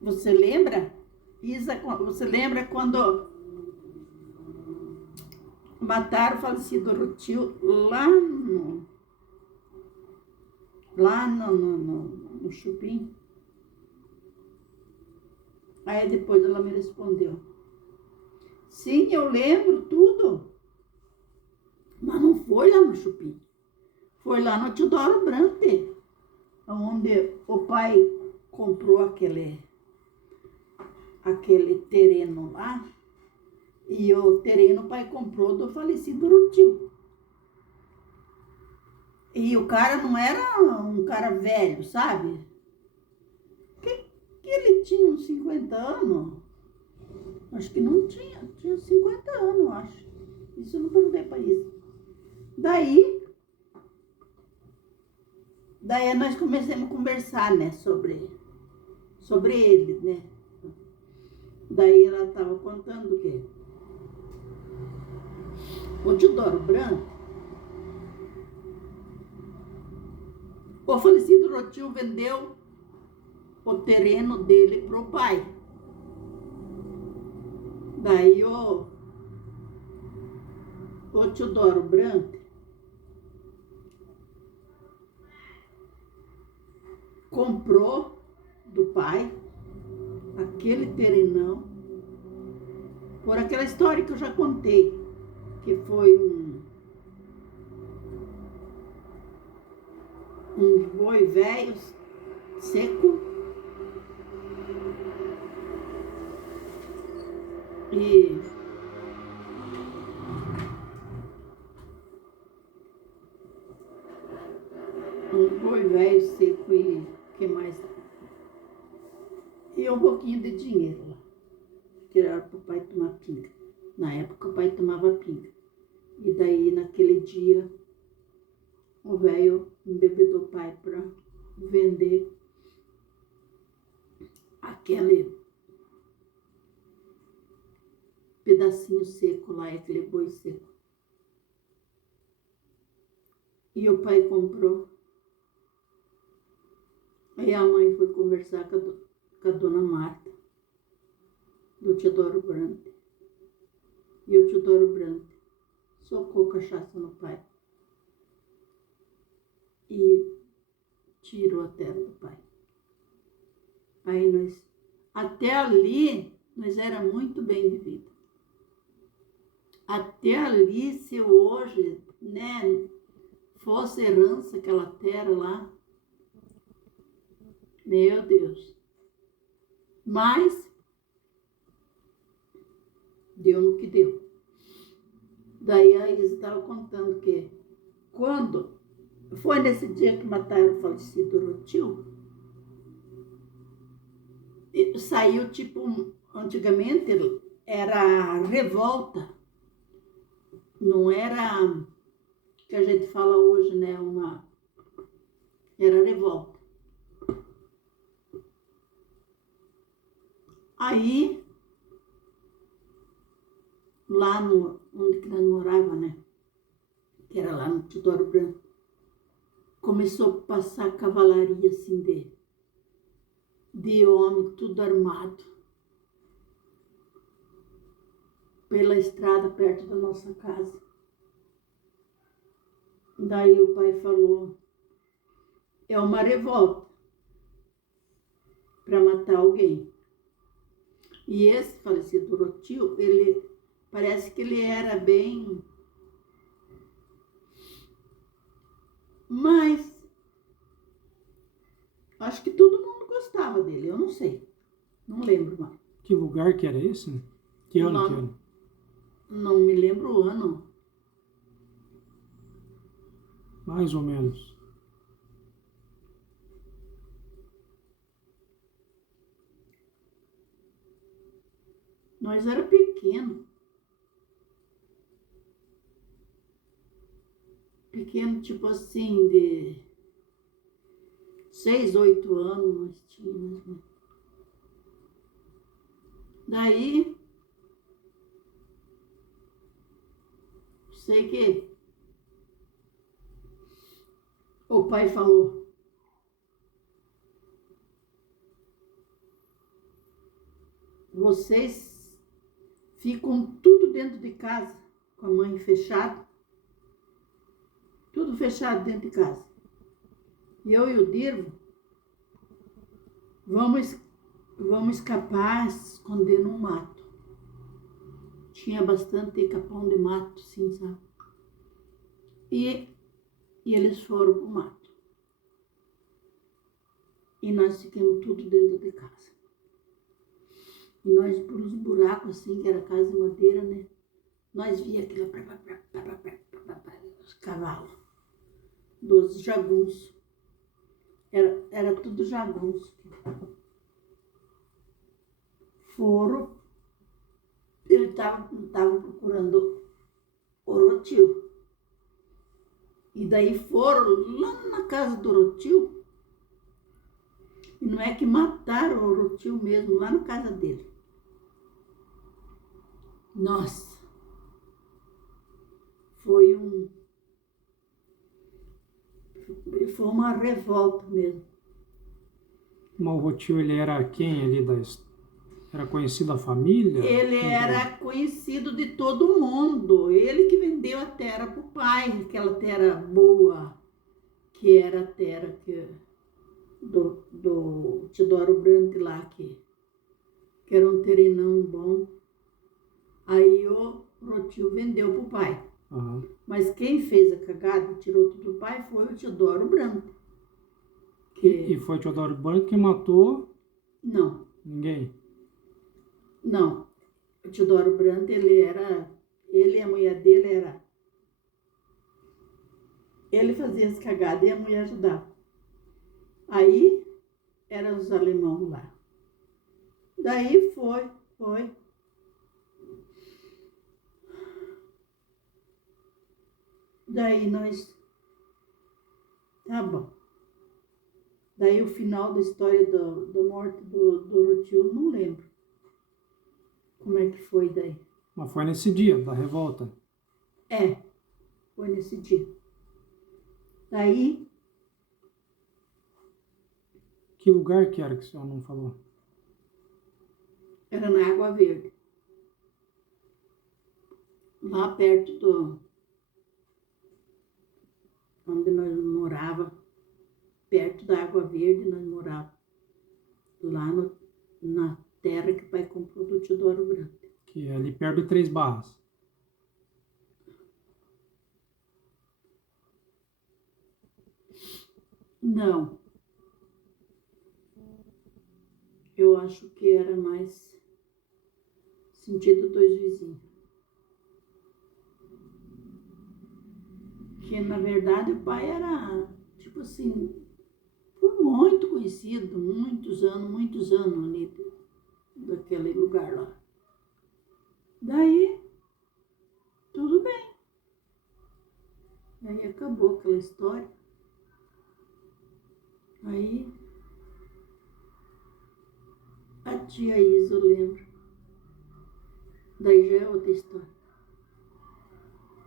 Você lembra? Isa, você lembra quando mataram o falecido Rutil lá no Chupim? Aí depois ela me respondeu: sim, eu lembro tudo, mas não foi lá no Chupim. Foi lá no Teodoro Brante, onde o pai comprou aquele terreno lá. E o terreno o pai comprou do falecido Rutil. E o cara não era um cara velho, sabe? Que ele tinha uns 50 anos. Acho que não tinha. Tinha 50 anos, acho. Isso eu não perguntei para isso. Daí nós começamos a conversar, né, sobre ele, né? Daí ela estava contando o quê? O Teodoro Branco, o falecido Rotil vendeu o terreno dele pro pai. Daí o Teodoro Branco comprou do pai aquele terrenão por aquela história que eu já contei, que foi um boi velho seco e um boi velho seco e que mais? E um pouquinho de dinheiro lá, que era para o pai tomar pinga. Na época o pai tomava pinga. E daí naquele dia o velho embebedou o pai para vender aquele pedacinho seco lá, aquele boi seco. E o pai comprou. Aí a mãe foi conversar com a dona Marta, do Teodoro Branco. E o Teodoro Branco socou cachaça no pai e tirou a terra do pai. Aí até ali, nós era muito bem de vida. Até ali, se hoje, né, fosse herança aquela terra lá, meu Deus. Mas deu no que deu. Daí a Isa estava contando que quando foi nesse dia que mataram o falecido Rotil, saiu tipo, antigamente era revolta, não era que a gente fala hoje, né, era revolta. Aí, lá onde que nós morava, né, que era lá no Teodoro Branco, começou a passar cavalaria assim de homem, tudo armado, pela estrada perto da nossa casa. Daí o pai falou: é uma revolta para matar alguém. E esse falecido Rotil, ele parece que ele era bem, mas acho que todo mundo gostava dele, eu não sei, não lembro mais. Que lugar que era esse? Que ano que era? Não me lembro o ano. Mais ou menos. Nós era pequeno. Pequeno, tipo assim, de 6, 8 anos nós tínhamos. Né? Daí, sei que o pai falou: vocês ficam tudo dentro de casa, com a mãe fechada, tudo fechado dentro de casa. E eu e o Dirvo vamos escapar, se esconder num mato. Tinha bastante capão de mato, sim, sabe? E eles foram pro mato. E nós ficamos tudo dentro de casa. E nós, por uns buracos assim, que era casa de madeira, né? Nós via aquilo, os cavalos, dos jagunços. Era tudo jagunço. Foram, ele tava procurando Orotil. E daí foram lá na casa do Orotil. E não é que mataram o Orotil mesmo, lá na casa dele. Nossa, foi uma revolta mesmo. Mas o tio, ele era quem ali Era conhecido da família? Ele era conhecido de todo mundo. Ele que vendeu a terra pro pai, aquela terra boa, que era a terra do Teodoro Brandt lá, que era um terrenão bom. Aí o Rotil vendeu pro pai. Uhum. Mas quem fez a cagada, tirou tudo do pai, foi o Teodoro Brandt. E foi o Teodoro Brandt que matou? Não. Ninguém? Não. O Teodoro Brandt, ele e a mulher dele era... Ele fazia as cagadas e a mulher ajudava. Aí, eram os alemãos lá. Daí foi. Daí nós... Tá bom. Daí o final da história da morte do Rotil, não lembro. Como é que foi daí? Mas foi nesse dia da revolta? É, foi nesse dia. Daí... Que lugar que era que o senhor não falou? Era na Água Verde. Lá perto onde nós morava, perto da Água Verde, nós morávamos. Lá na terra que o pai comprou do Teodoro Brandt. Que é ali perto de Três Barras. Não. Eu acho que era mais sentido Dois Vizinhos. Que na verdade o pai era, tipo assim, foi muito conhecido, muitos anos ali daquele lugar lá. Daí, tudo bem. Aí acabou aquela história. Aí, a tia Isa, eu lembro. Daí já é outra história.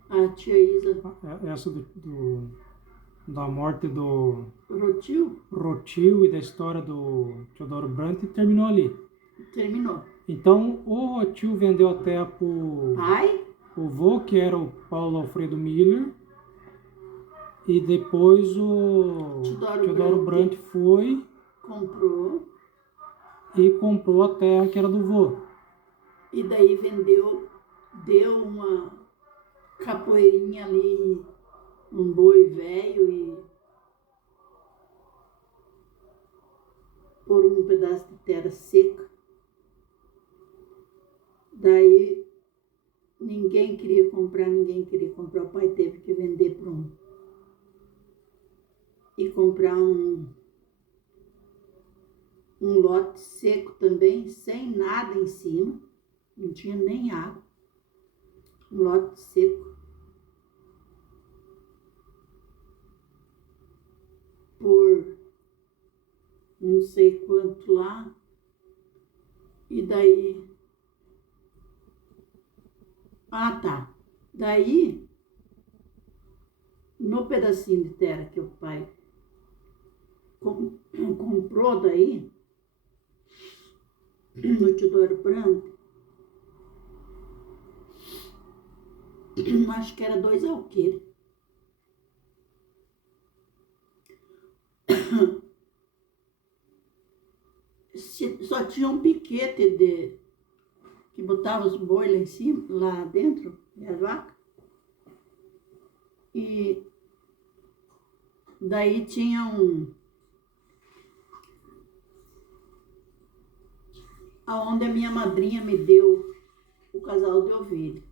A tia Isa... Essa da morte do Rotil e da história do Teodoro Brandt terminou ali. terminou. Então, o Rotil vendeu a terra pro Pai? o vô, que era o Paulo Alfredo Miller, e depois o Teodoro Brandt foi e comprou a terra que era do vô. E daí vendeu, deu uma capoeirinha ali, um boi velho e por um pedaço de terra seca. Daí ninguém queria comprar. O pai teve que vender para e comprar um lote seco também, sem nada em cima, não tinha nem água. Um lote seco. Por não sei quanto lá. E daí... Ah, tá. Daí, no pedacinho de terra que o pai comprou daí, no Teodoro Brandt, acho que era 2 alqueires. Só tinha um piquete que botava os boi lá em cima, lá dentro, e as vacas. E daí tinha aonde a minha madrinha me deu o casal de ovelha.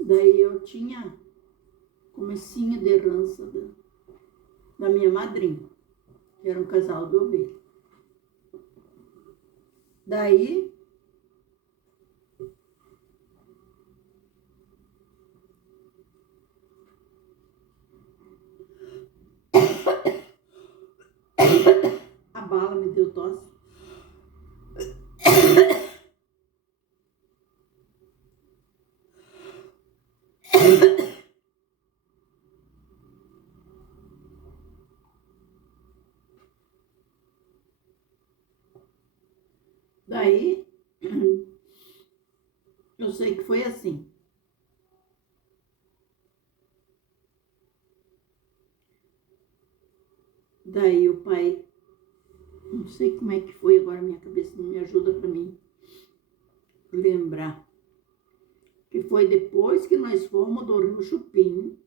Daí eu tinha comecinho de herança da minha madrinha, que era um casal de ovelha. Daí a bala me deu tosse. Daí eu sei que foi assim. Daí o pai, não sei como é que foi agora, minha cabeça não me ajuda para mim lembrar. Que foi depois que nós fomos do Rio Chupim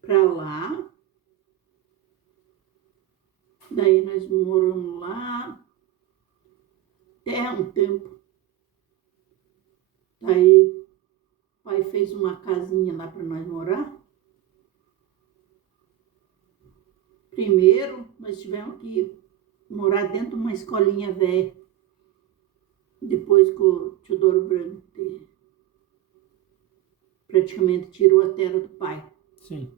para lá. Daí nós moramos lá até um tempo. Daí o pai fez uma casinha lá para nós morar. Primeiro, nós tivemos que morar dentro de uma escolinha velha. Depois que o Teodoro Brandt praticamente tirou a terra do pai. Sim.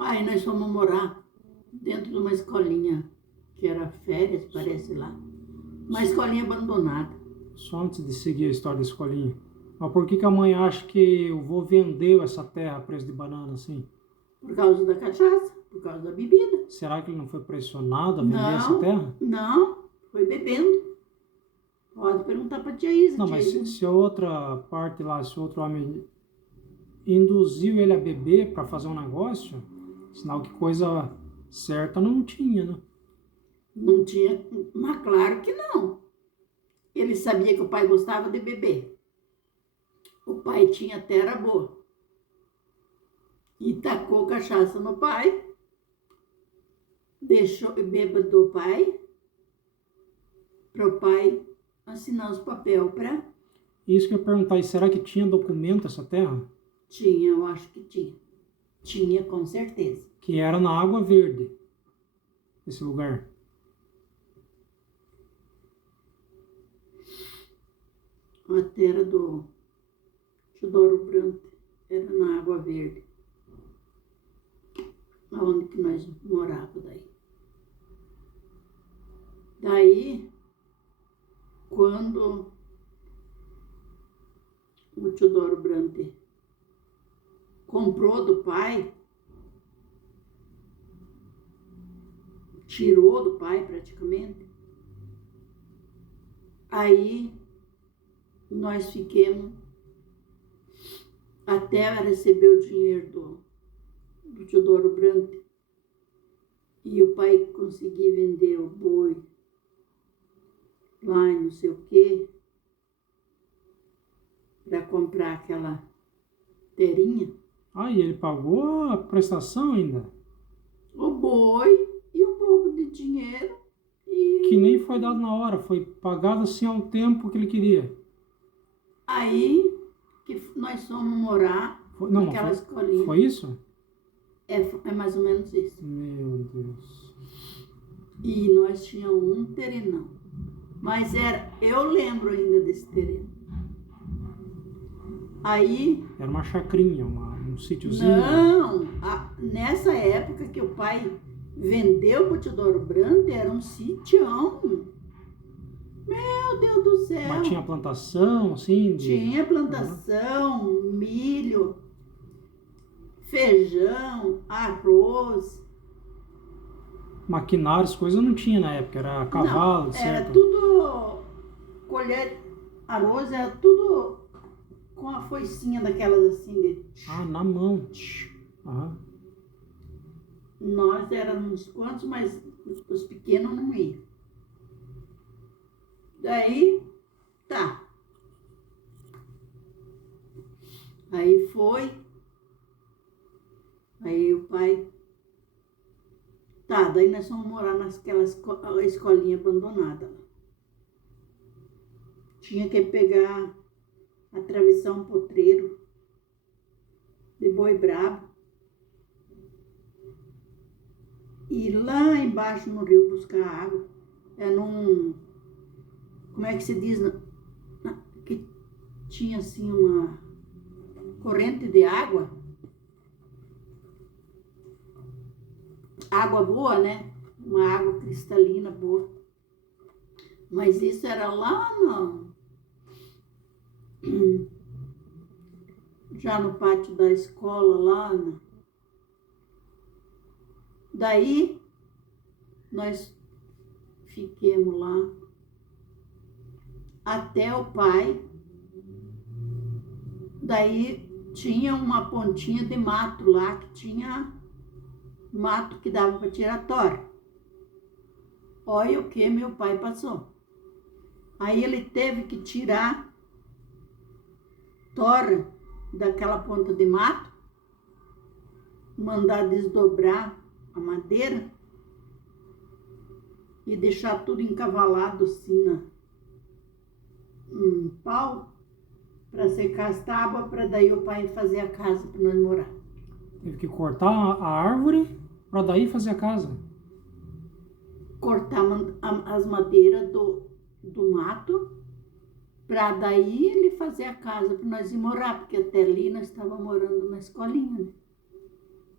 Aí nós fomos morar dentro de uma escolinha, que era férias, parece lá. Uma escolinha abandonada. Só antes de seguir a história da escolinha. Mas por que a mãe acha que o vô vendeu essa terra a preço de banana assim? Por causa da cachaça, por causa da bebida. Será que ele não foi pressionado a vender essa terra? Não, foi bebendo. Pode perguntar para a tia Isa. Não, mas se a outra parte lá, se o outro homem induziu ele a beber para fazer um negócio, sinal que coisa certa não tinha, né? Não tinha, mas claro que não. Ele sabia que o pai gostava de beber. O pai tinha terra boa. E tacou cachaça no pai, deixou bêbado do pai, para o pai assinar os papéis para... Isso que eu ia perguntar, e será que tinha documento essa terra? Tinha, eu acho que tinha. Tinha, com certeza. Que era na Água Verde, esse lugar. A terra do Teodoro Brandt era na Água Verde. Onde que nós morávamos daí. Daí, quando o Teodoro Brandt comprou do pai, tirou do pai praticamente, aí nós fiquemos até receber o dinheiro do Teodoro Brandt e o pai conseguir vender o boi lá e não sei o quê para comprar aquela terinha. Ah, e ele pagou a prestação ainda? O boi e um pouco de dinheiro. Que nem foi dado na hora, foi pagado assim ao tempo que ele queria. Aí que nós fomos morar naquela escolinha. Foi isso? É mais ou menos isso. Meu Deus. E nós tínhamos um terenão. Mas eu lembro ainda desse terreno. Aí... Era uma chacrinha, um sítiozinho. Não, nessa época que o pai vendeu para o Teodoro Brandt, era um sitião. Meu Deus do céu. Mas tinha plantação, assim? Tinha plantação, milho, feijão, arroz. maquinários, coisas não tinha na época, era cavalo, Não, era certo? tudo colher arroz, era tudo com a foicinha daquelas assim de... Ah, na mão. Aham. Nós éramos uns quantos, mas os pequenos não iam. Daí, tá. Aí foi. Aí o pai... Tá, daí nós fomos morar naquela escolinha abandonada. Tinha que pegar, atravessar um potreiro de boi brabo. E lá embaixo no rio buscar água. É num... Como é que se diz? Que tinha assim uma corrente de água. Água boa, né? Uma água cristalina boa. Mas isso era lá já no pátio da escola, lá. Daí, nós fiquemos lá até o pai. Daí, tinha uma pontinha de mato lá, que tinha mato que dava para tirar tora. Olha o que meu pai passou. Aí ele teve que tirar tora daquela ponta de mato, mandar desdobrar a madeira e deixar tudo encavalado assim um pau para secar as tábuas, para daí o pai fazer a casa para nós morar. Teve que cortar a árvore para daí fazer a casa. Cortar as madeiras do mato, para daí ele fazer a casa para nós ir morar, porque até ali nós estávamos morando na escolinha, né?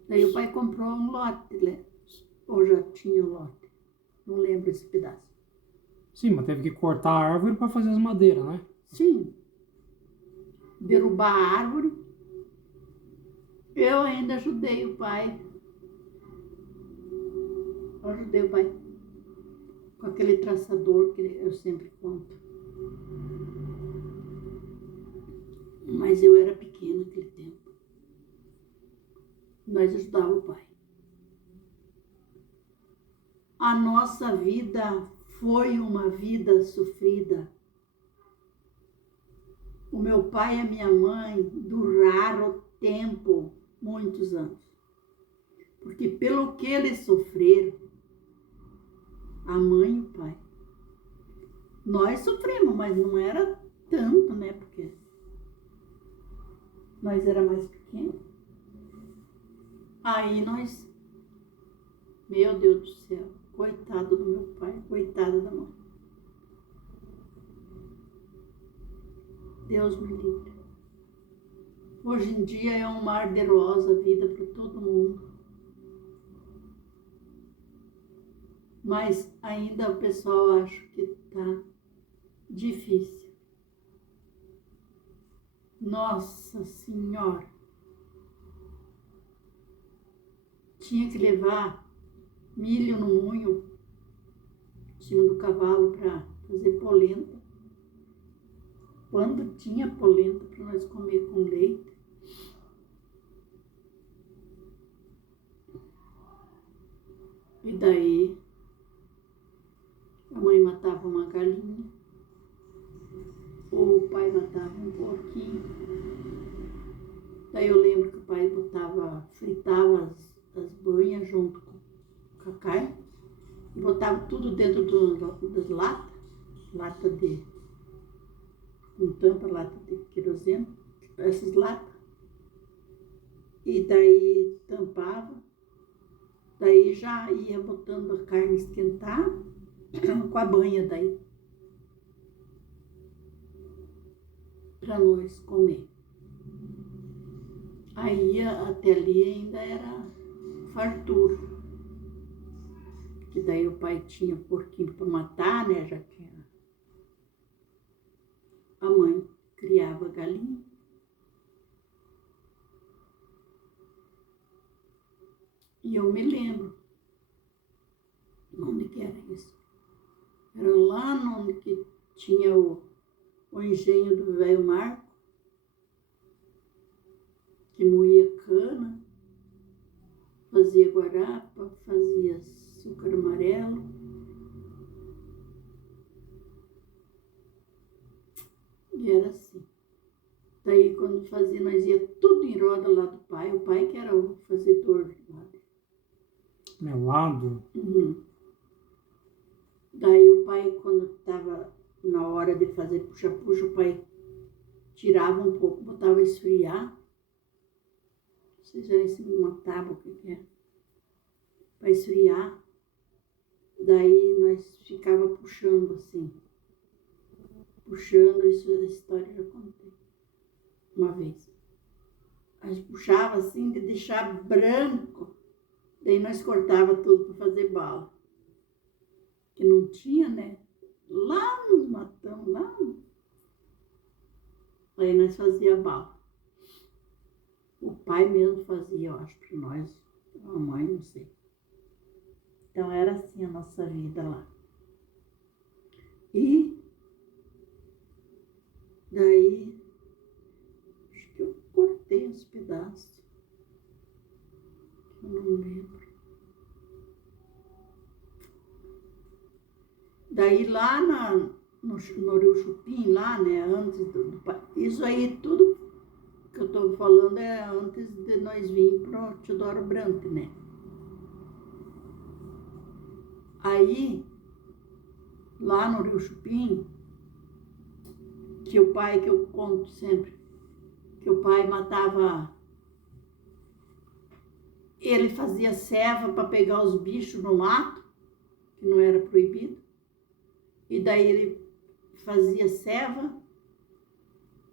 Daí o pai comprou um lote, né? Ou já tinha o lote, não lembro esse pedaço. Sim, mas teve que cortar a árvore para fazer as madeiras, né? Sim, derrubar a árvore. Eu ainda ajudei o pai. Com aquele traçador que eu sempre conto. Mas eu era pequena naquele tempo. Nós ajudávamos o pai. A nossa vida foi uma vida sofrida. O meu pai e a minha mãe duraram tempo, muitos anos. Porque pelo que eles sofreram, a mãe e o pai. Nós sofremos, mas não era tanto, né? Porque nós era mais pequenos. Aí nós, meu Deus do céu, coitado do meu pai, coitada da mãe. Deus me livre. Hoje em dia é um mar de rosa a vida para todo mundo. Mas ainda o pessoal acha que tá difícil. Nossa Senhora! Tinha que levar milho no moinho, em cima do cavalo, para fazer polenta. Quando tinha polenta para nós comer com leite. E daí a mãe matava uma galinha, ou o pai matava um porquinho. Daí eu lembro que o pai fritava as banhas junto com a carne e botava tudo dentro das lata com tampa, lata de querosene, essas latas. E daí tampava, daí já ia botando a carne esquentar com a banha daí, para nós comer. Aí até ali ainda era fartura. Que daí o pai tinha porquinho para matar, né? Já tinha. A mãe criava galinha. E eu me lembro Onde que era isso? Era lá onde que tinha o engenho do velho Marco, que moía cana, fazia guarapa, fazia açúcar amarelo. E era assim. Daí quando fazia, nós ia tudo em roda lá do pai, o pai que era o fazedor lá. Melado. Uhum. Daí o pai, quando estava na hora de fazer puxa-puxa, o pai tirava um pouco, botava a esfriar. Não sei se era em cima de uma tábua, o que é. Para esfriar. Daí nós ficava puxando assim. Puxando, isso a história eu já contei uma vez. A gente puxava assim de deixar branco. Daí nós cortava tudo para fazer bala. Que não tinha, né? Lá nos matamos, lá. Aí nós fazia bala. O pai mesmo fazia, eu acho, para nós. A mãe, não sei. Então era assim a nossa vida lá. E daí, acho que eu cortei os pedaços. Eu não lembro. Daí lá no Rio Chupim, lá, né, antes isso aí tudo que eu estou falando é antes de nós vir para o Teodoro Brandt, né. Aí, lá no Rio Chupim, que o pai, que eu conto sempre, que o pai matava, ele fazia ceva para pegar os bichos no mato, que não era proibido. E daí ele fazia ceva,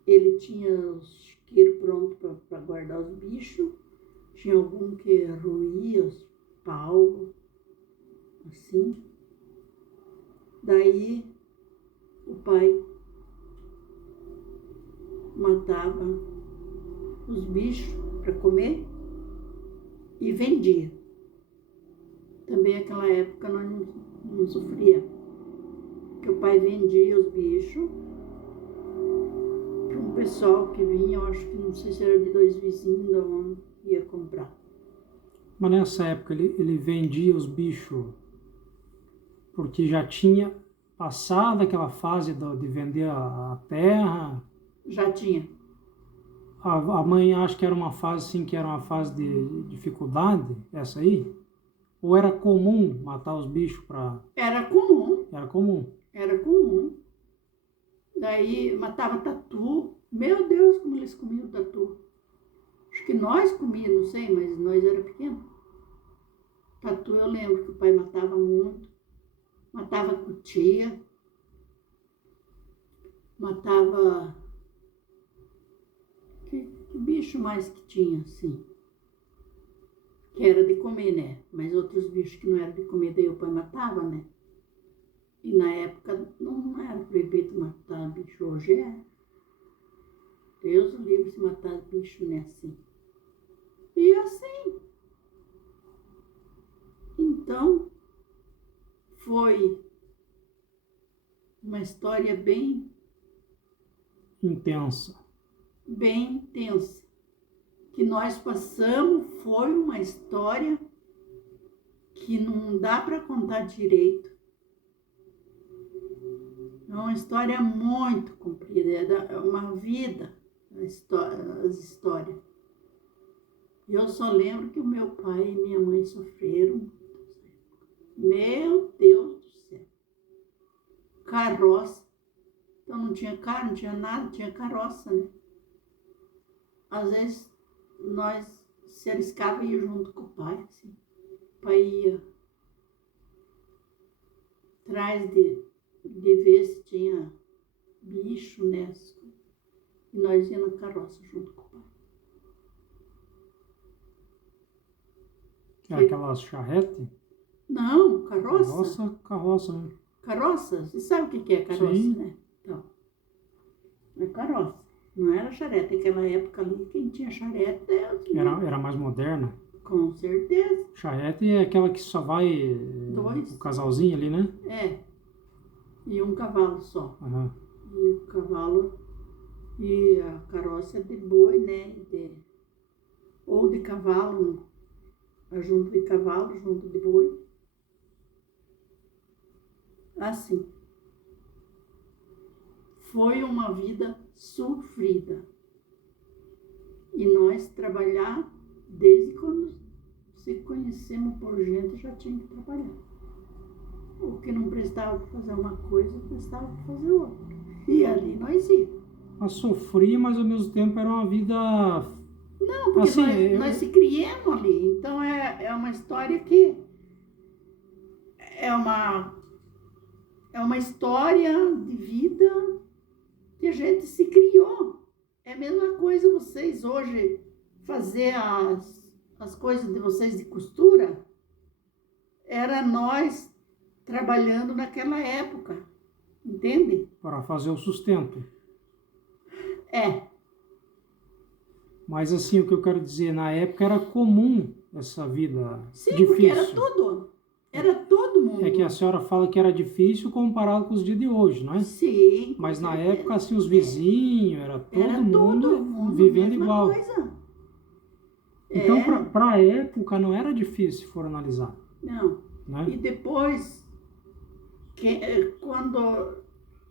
ele tinha os chiqueiros prontos para guardar os bichos, tinha algum que roía os pau, assim. Daí o pai matava os bichos para comer e vendia. Também naquela época nós não sofria. Que o pai vendia os bichos para um pessoal que vinha, eu acho que não sei se era de dois vizinhos da onde ia comprar. Mas nessa época ele vendia os bichos porque já tinha passado aquela fase de vender a terra. Já tinha. A mãe acha que era uma fase assim, que era uma fase de dificuldade, essa aí? Ou era comum matar os bichos para... Era comum. Era comum. Era comum. Daí matava tatu. Meu Deus, como eles comiam tatu. Acho que nós comíamos, não sei, mas nós era pequeno. Tatu eu lembro que o pai matava muito. Matava cutia. Matava... Que bicho mais que tinha, assim? Que era de comer, né? Mas outros bichos que não eram de comer, daí o pai matava, né? E na época não era proibido matar bicho, hoje é. Deus o livre se matar bicho, né, assim. E assim. Então, foi uma história bem intensa. Bem intensa. Que nós passamos, foi uma história que não dá para contar direito. É uma história muito comprida, é uma vida, as histórias. Eu só lembro que o meu pai e minha mãe sofreram. Meu Deus do céu. Carroça. Então não tinha carro, não tinha nada, tinha carroça, né? Às vezes nós se arriscava e ia junto com o pai, assim. O pai ia atrás de ver se tinha bicho, né? E nós íamos na carroça junto com o pai. Era aquelas charrete? Não, carroça. Carroça, né? Carroça? Você sabe o que é carroça, Sim. né? Então, é carroça. Não era charrete. Naquela época ali, quem tinha charrete Era mais moderna. Com certeza. Charrete é aquela que só vai Dois. o casalzinho ali, né? É. E um cavalo só. Aham. E o cavalo e a carroça é de boi, né? Ou de cavalo, junto de cavalo, junto de boi. Assim. Foi uma vida sofrida. E nós trabalhar desde quando se conhecemos por gente, já tinha que trabalhar. O que não prestava para fazer uma coisa, prestava para fazer outra. E ali nós íamos. Ela sofria, mas ao mesmo tempo era uma vida. Não, porque Assim, nós se criamos ali. Então é uma história que é uma história de vida que a gente se criou. É a mesma coisa vocês hoje fazer as coisas de vocês de costura. Era nós trabalhando naquela época. Entende? Para fazer o sustento. É. Mas assim, o que eu quero dizer, na época era comum essa vida Sim, difícil. porque era todo mundo. É que a senhora fala que era difícil comparado com os dias de hoje, não é? Sim. Mas na época, assim, os vizinhos, era todo mundo vivendo mesma igual. Coisa. Então, para a época, não era difícil, se for analisar. Não. Né? E depois, quando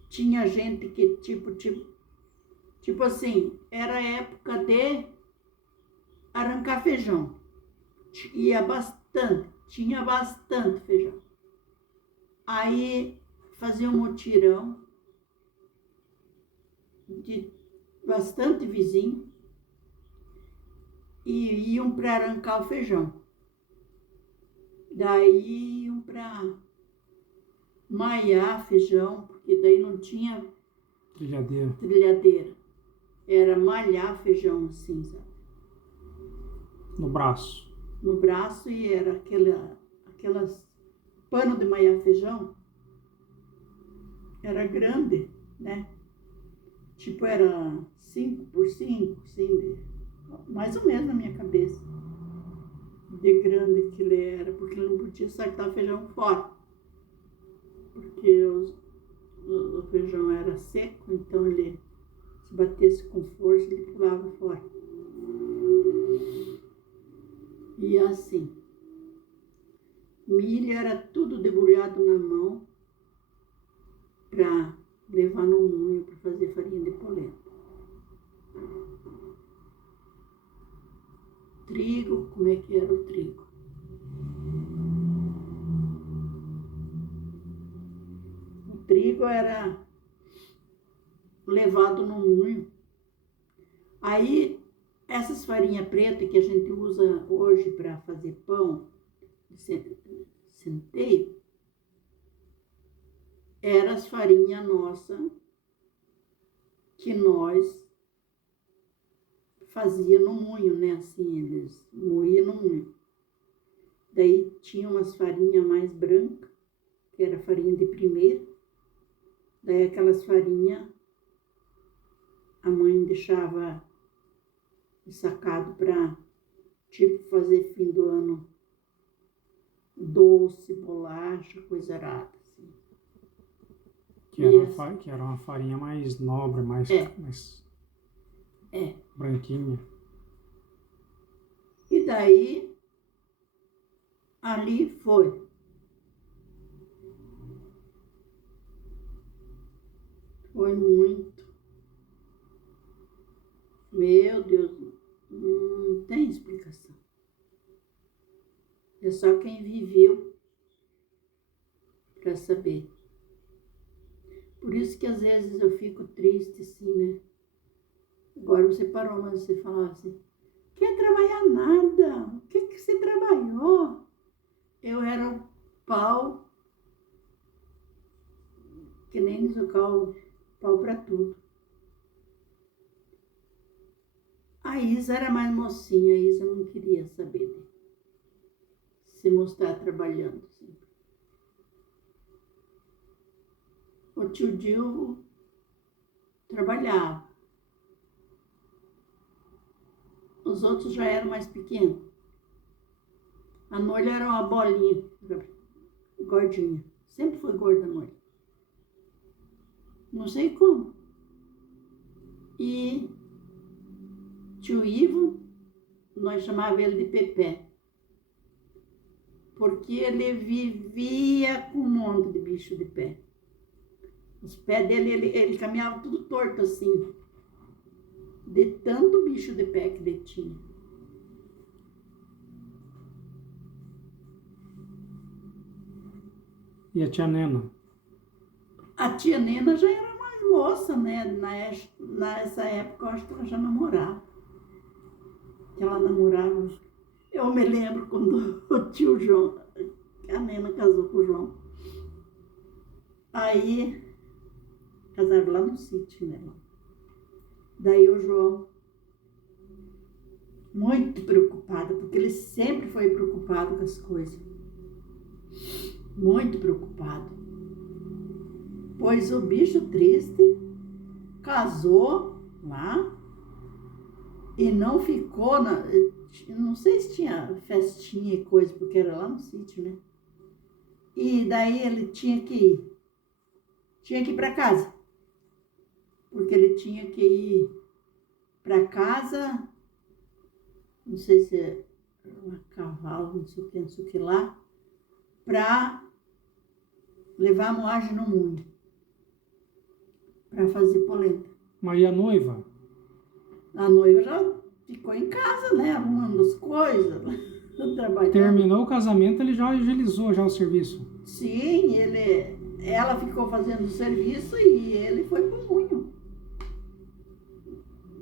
tinha gente que, tipo assim, era época de arrancar feijão. Tinha bastante feijão. Aí fazia um mutirão de bastante vizinho e iam para arrancar o feijão. Daí iam para maiar feijão, porque daí não tinha trilhadeira. Era malhar feijão assim, sabe? No braço. No braço, e era aquelas pano de maiar feijão. Era grande, né? Tipo, era 5 por 5, assim, mais ou menos na minha cabeça. De grande que ele era, porque ele não podia saltar feijão fora. Porque o feijão era seco, então ele, se batesse com força, ele pulava fora. E assim, milho era tudo debulhado na mão para levar no moinho para fazer farinha de polenta. Trigo, como é que era o trigo? O trigo era levado no moinho. Aí, essas farinhas pretas que a gente usa hoje para fazer pão, centeio, era as farinhas nossas que nós fazia no moinho, né? Assim, eles moíam no moinho. Daí tinha umas farinhas mais brancas, que era farinha de primeira. Daí aquelas farinhas a mãe deixava sacado para, tipo, fazer fim do ano doce, bolacha, coisa arada. Assim. Que era uma farinha mais nobre, mais branquinha. E daí, ali foi. Foi muito. Meu Deus, não tem explicação. É só quem viveu para saber. Por isso que às vezes eu fico triste, assim, né? Agora você parou, mas você falava assim, quer trabalhar nada? O que você trabalhou? Eu era o pau, que nem diz o pau para tudo. A Isa era mais mocinha, a Isa não queria saber de se mostrar trabalhando sempre. O tio Dil trabalhava. Os outros já eram mais pequenos. A Noila era uma bolinha, gordinha. Sempre foi gorda a Noila. Não sei como. E tio Ivo, nós chamávamos ele de Pepé. Porque ele vivia com um monte de bicho de pé. Os pés dele, ele caminhava tudo torto assim. De tanto bicho de pé que ele tinha. E a tia Nena? A tia Nena já era mais moça, né? Nessa época, eu acho que ela já namorava. Que ela namorava. Eu me lembro quando o tio João, a Nena casou com o João. Aí, casaram lá no sítio, né? Daí o João, muito preocupado, porque ele sempre foi preocupado com as coisas. Muito preocupado. Pois o bicho triste casou lá e não ficou, não sei se tinha festinha e coisa, porque era lá no sítio, né? E daí ele tinha que ir para casa, porque ele tinha que ir para casa, não sei se é um cavalo, não sei o que lá, para levar a moagem no mundo, para fazer polenta. Mas e a noiva? A noiva já ficou em casa, né, arrumando as coisas, trabalhando. Terminou o casamento, ele já agilizou já o serviço. Sim, ela ficou fazendo o serviço e ele foi pro moinho.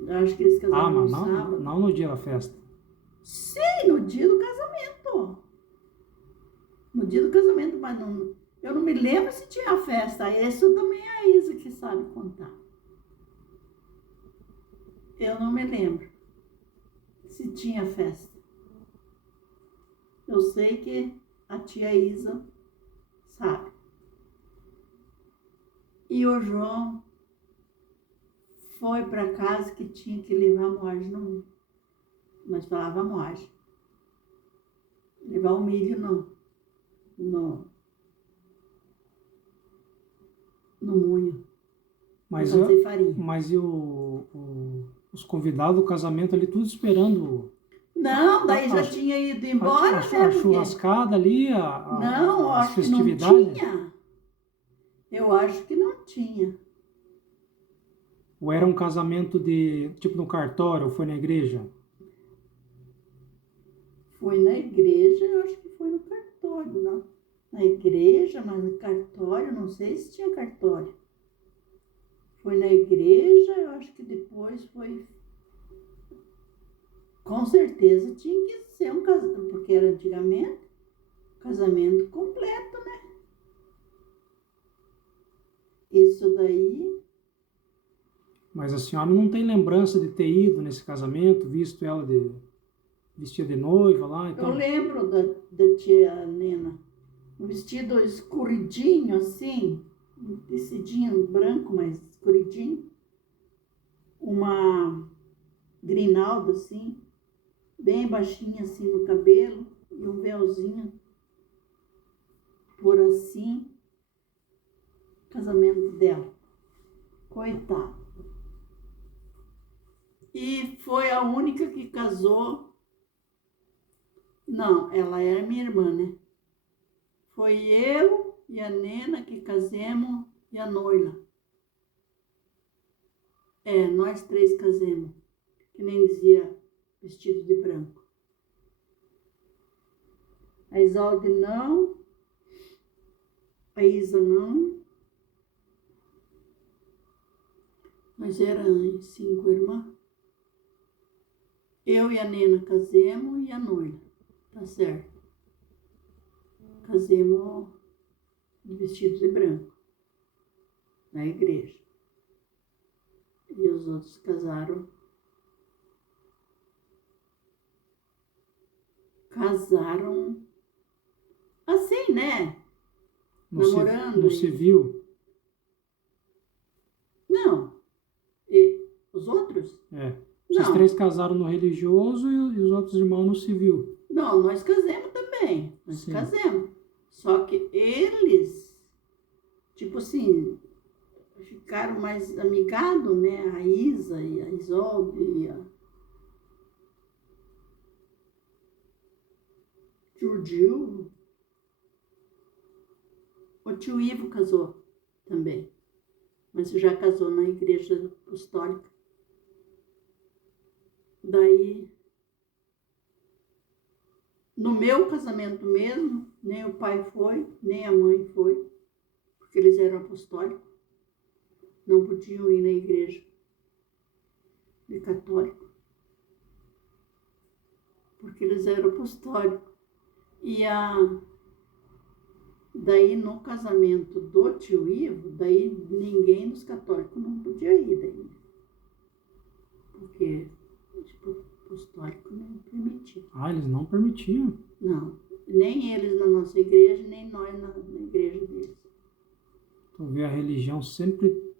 Acho que eles casaram no Mas sábado. não no dia da festa. Sim, no dia do casamento. No dia do casamento, mas não, eu não me lembro se tinha festa. Isso também é a Isa que sabe contar. Eu não me lembro se tinha festa. Eu sei que a tia Isa sabe. E o João foi para casa que tinha que levar a moagem no milho. Nós falávamos moagem. Levar o milho no moinho. Mas, Fazer farinha. mas e os convidados do casamento ali, tudo esperando Não, daí já tinha ido embora, né? a churrascada ali, Não, as acho que não festividades? tinha. Eu acho que não tinha. Ou era um casamento de, tipo, no cartório, ou foi na igreja? Foi na igreja, eu acho que foi no cartório, não. Na igreja, mas no cartório, não sei se tinha cartório. Foi na igreja, eu acho que depois foi... Com certeza tinha que ser um casamento, porque era antigamente casamento completo, né? Isso daí... Mas a senhora não tem lembrança de ter ido nesse casamento, visto ela vestida de noiva lá? Então... Eu lembro da tia Nena. Um vestido escuridinho, assim, um tecidinho branco, mas escuridinho. Uma grinalda, assim, bem baixinha, assim, no cabelo. E um véuzinho por assim. Casamento dela. Coitada. E foi a única que casou. Não, ela era minha irmã, né? Foi eu e a Nena que casemos e a Noila. Nós três casemos. Que nem dizia vestido de branco. A Isolde não. A Isa não. Nós éramos 5 irmãs. Eu e a Nena casemos e a Noila. Tá certo. Casemos de vestido de branco. Na igreja. E os outros casaram. Casaram assim, né? Namorando. No civil? Não. E os outros? Vocês Não. três casaram no religioso e os outros irmãos no civil. Não, nós casamos também. também, nós Sim. casamos. Só que eles, tipo assim, ficaram mais amigados, né? A Isa e a Isolde e a Jurdil. O tio Ivo casou também, mas já casou na igreja apostólica. Daí, no meu casamento mesmo, nem o pai foi, nem a mãe foi, porque eles eram apostólicos, não podiam ir na igreja de católico, porque eles eram apostólicos. Daí no casamento do tio Ivo, daí ninguém dos católicos não podia ir daí, porque tipo, apostólico não permitia. Ah, eles não permitiam. Não, nem eles na nossa igreja, nem nós na igreja deles. Tu vê a religião sempre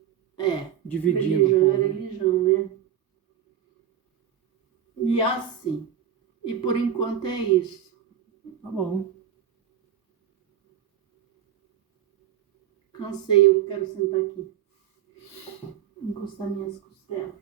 dividindo o Religião povo. é religião, né? E assim, e por enquanto é isso. Tá bom. Cansei, eu quero sentar aqui. Encostar minhas costelas.